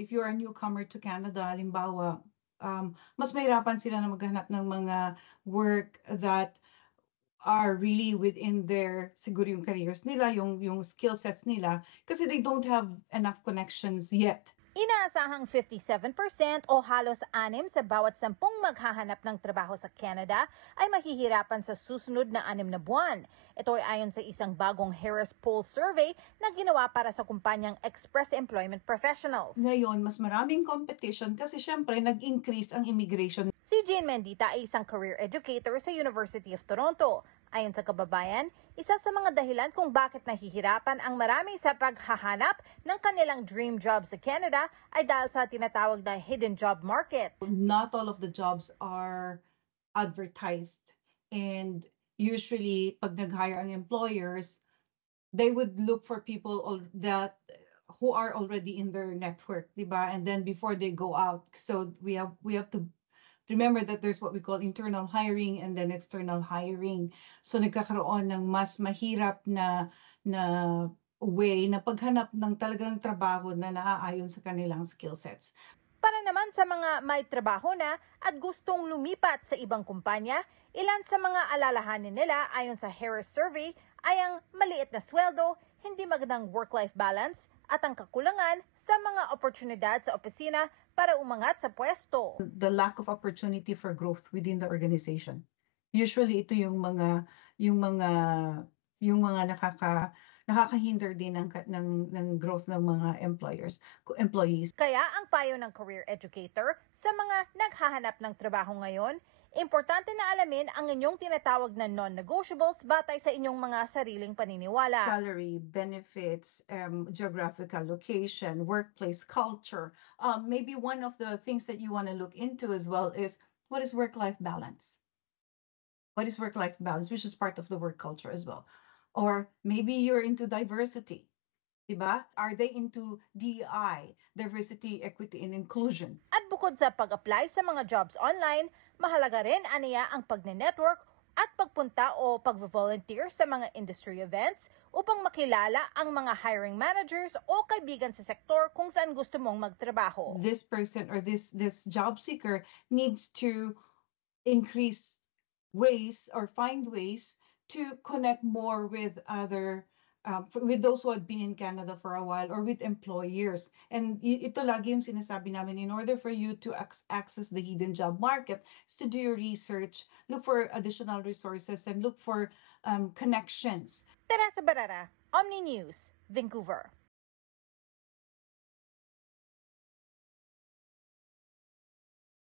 If you're a newcomer to Canada, halimbawa, mas mahirapan sila na maghanap ng mga work that are really within their siguro yung careers nila, yung skill sets nila, kasi they don't have enough connections yet. Inaasahang 57% o halos 6 sa bawat 10 maghahanap ng trabaho sa Canada ay mahihirapan sa susunod na 6 na buwan. Ito ay ayon sa isang bagong Harris Poll survey na ginawa para sa kumpanyang Express Employment Professionals. Ngayon, mas maraming competition kasi syempre nag-increase ang immigration. Si Jane Mendita ay isang career educator sa University of Toronto. Ayon sa kababayan, isa sa mga dahilan kung bakit nahihirapan ang marami sa paghahanap ng kanilang dream job sa Canada ay dahil sa tinatawag na hidden job market. Not all of the jobs are advertised, and usually pag nag-hire ang employers, they would look for people that who are already in their network, diba? And then before they go out, so we have to remember that there's what we call internal hiring and then external hiring. So nagkakaroon ng mas mahirap na way na paghanap ng talagang trabaho na naaayon sa kanilang skill sets. Para naman sa mga may trabaho na at gustong lumipat sa ibang kumpanya, ilan sa mga alalahanin nila ayon sa Harris Survey ay ang maliit na sweldo, hindi magandang work-life balance, at ang kakulangan sa mga oportunidad sa opisina para umangat sa pwesto. The lack of opportunity for growth within the organization. Usually ito yung mga nakakahinder din ng growth ng mga employees. Kaya ang payo ng career educator sa mga naghahanap ng trabaho ngayon, importante na alamin ang inyong tinatawag na non-negotiables batay sa inyong mga sariling paniniwala. Salary, benefits, geographical location, workplace culture. Maybe one of the things that you want to look into as well is what is work-life balance? What is work-life balance, which is part of the work culture as well. Or maybe you're into diversity. Diba? Are they into DEI, diversity, equity, and inclusion? At bukod sa pag-apply sa mga jobs online, mahalaga rin aniya ang pagne-network at pagpunta o pag-volunteer sa mga industry events upang makilala ang mga hiring managers o kaibigan sa sektor kung saan gusto mong magtrabaho. This person or this job seeker needs to increase ways or find ways to connect more with with those who have been in Canada for a while or with employers. And ito lagi yung sinasabi namin, in order for you to access the hidden job market, is to do your research, look for additional resources, and look for connections. Teresa Barrera, Omni News, Vancouver.